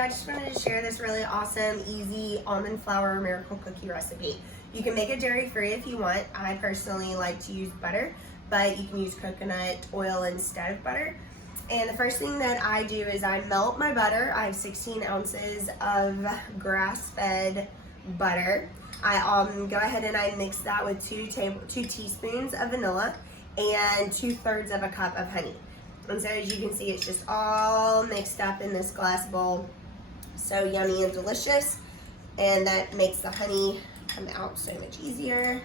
I just wanted to share this really awesome, easy almond flour miracle cookie recipe. You can make it dairy-free if you want. I personally like to use butter, but you can use coconut oil instead of butter. And the first thing that I do is I melt my butter. I have 16 ounces of grass-fed butter. I go ahead and I mix that with 2 teaspoons of vanilla and 2/3 of a cup of honey. And so as you can see, it's just all mixed up in this glass bowl. So yummy and delicious. And that makes the honey come out so much easier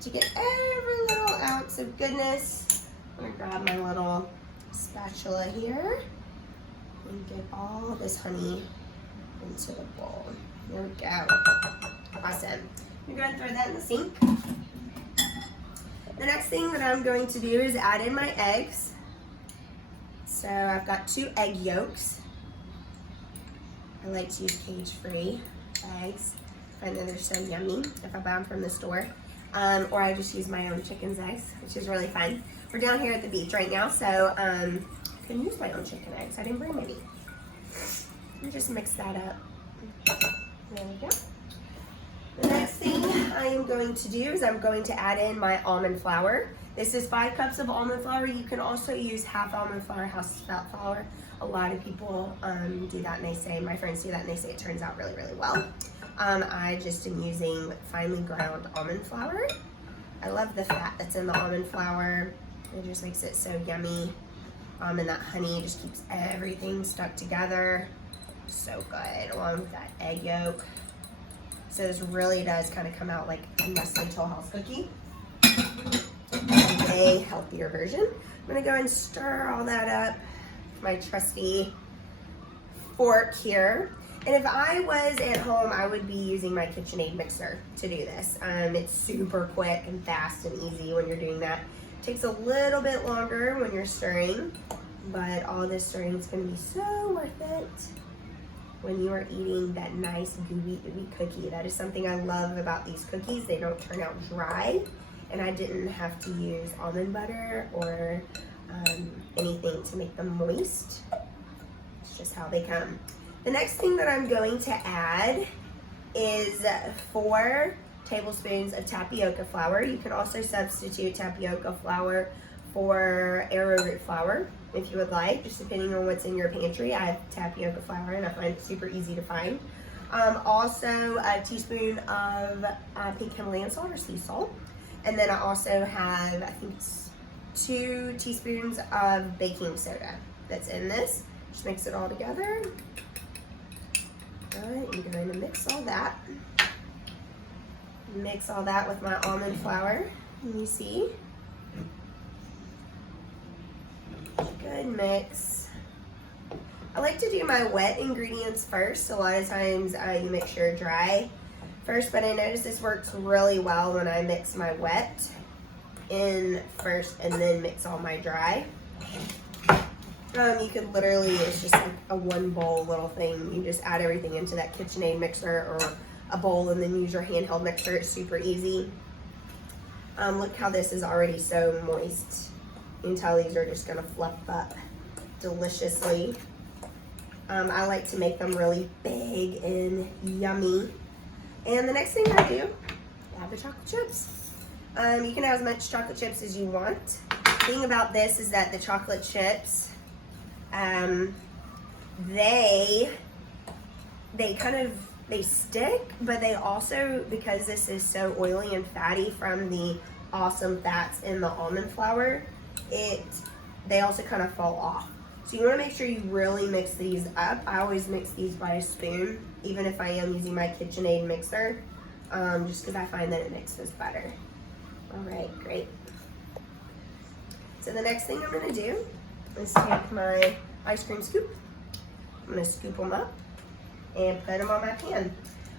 to get every little ounce of goodness. I'm gonna grab my little spatula here and get all this honey into the bowl. There we go. Awesome. You're gonna throw that in the sink. The next thing that I'm going to do is add in my eggs. So I've got 2 egg yolks. I like to use cage-free eggs. I know they're so yummy if I buy them from the store. Or I just use my own chicken's eggs, which is really fun. We're down here at the beach right now, so I can use my own chicken eggs. I didn't bring any. Let me just mix that up. There we go. The next thing I am going to do is I'm going to add in my almond flour. This is 5 cups of almond flour. You can also use half almond flour, half spelt flour. A lot of people do that, and they say, my friends do that, and they say it turns out really, really well. I just am using finely ground almond flour. I love the fat that's in the almond flour. It just makes it so yummy. And that honey just keeps everything stuck together. So good, along with that egg yolk. So this really does kind of come out like a Nestle Toll House cookie. A healthier version. I'm gonna go and stir all that up with my trusty fork here. And if I was at home, I would be using my KitchenAid mixer to do this. It's super quick and fast and easy when you're doing that. It takes a little bit longer when you're stirring, but all this stirring is gonna be so worth it when you are eating that nice gooey cookie. That is something I love about these cookies. They don't turn out dry, and I didn't have to use almond butter or anything to make them moist. It's just how they come. The next thing that I'm going to add is 4 tablespoons of tapioca flour. You can also substitute tapioca flour for arrowroot flour if you would like, just depending on what's in your pantry. I have tapioca flour and I find it super easy to find. Also a teaspoon of pink Himalayan salt or sea salt. And then I also have, I think it's 2 teaspoons of baking soda that's in this. Just mix it all together. All right, I'm going to mix all that. Mix all that with my almond flour. And you see, good mix. I like to do my wet ingredients first. A lot of times you make sure dry first, but I notice this works really well when I mix my wet in first and then mix all my dry. You could literally, it's just like a 1 bowl little thing. You just add everything into that KitchenAid mixer or a bowl and then use your handheld mixer. It's super easy. Look how this is already so moist. You can tell these are just gonna fluff up deliciously. I like to make them really big and yummy. And the next thing I do, add the chocolate chips. You can have as much chocolate chips as you want. The thing about this is that the chocolate chips, they stick, but they also, because this is so oily and fatty from the awesome fats in the almond flour, they also kind of fall off. So you want to make sure you really mix these up. I always mix these by a spoon, even if I am using my KitchenAid mixer, just because I find that it mixes better. All right, great. So the next thing I'm going to do is take my ice cream scoop. I'm going to scoop them up and put them on my pan.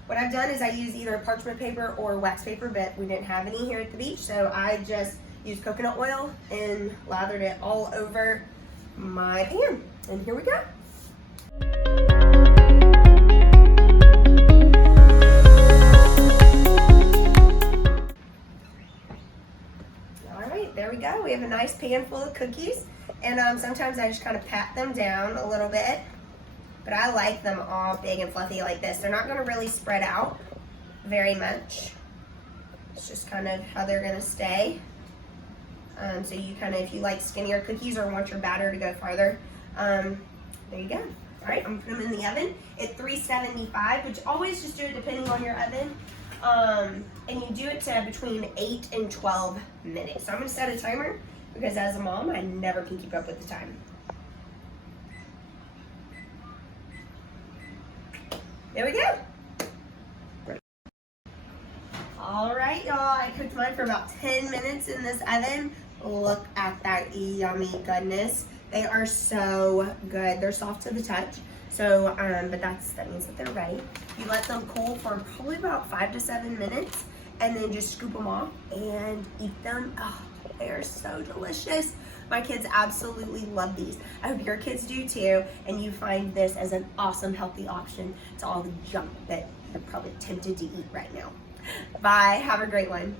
What I've done is I use either parchment paper or wax paper, but we didn't have any here at the beach, so I just used coconut oil and lathered it all over my pan. And here we go. All right, there we go. We have a nice pan full of cookies, and sometimes I just kind of pat them down a little bit but I like them all big and fluffy like this. They're not gonna really spread out very much. It's just kind of how they're gonna stay. So you kind of, if you like skinnier cookies or want your batter to go farther, there you go. All right, I'm gonna put them in the oven at 375, which always just do it depending on your oven. And you do it to between 8 and 12 minutes. So I'm gonna set a timer because as a mom, I never can keep up with the time. There we go. All right, y'all, I cooked mine for about 10 minutes in this oven. Look at that yummy goodness. They are so good. They're soft to the touch. So, but that means that they're ready. You let them cool for probably about 5 to 7 minutes and then just scoop them off and eat them. Oh, they are so delicious. My kids absolutely love these. I hope your kids do too, and you find this as an awesome, healthy option to all the junk that you're probably tempted to eat right now. Bye, have a great one.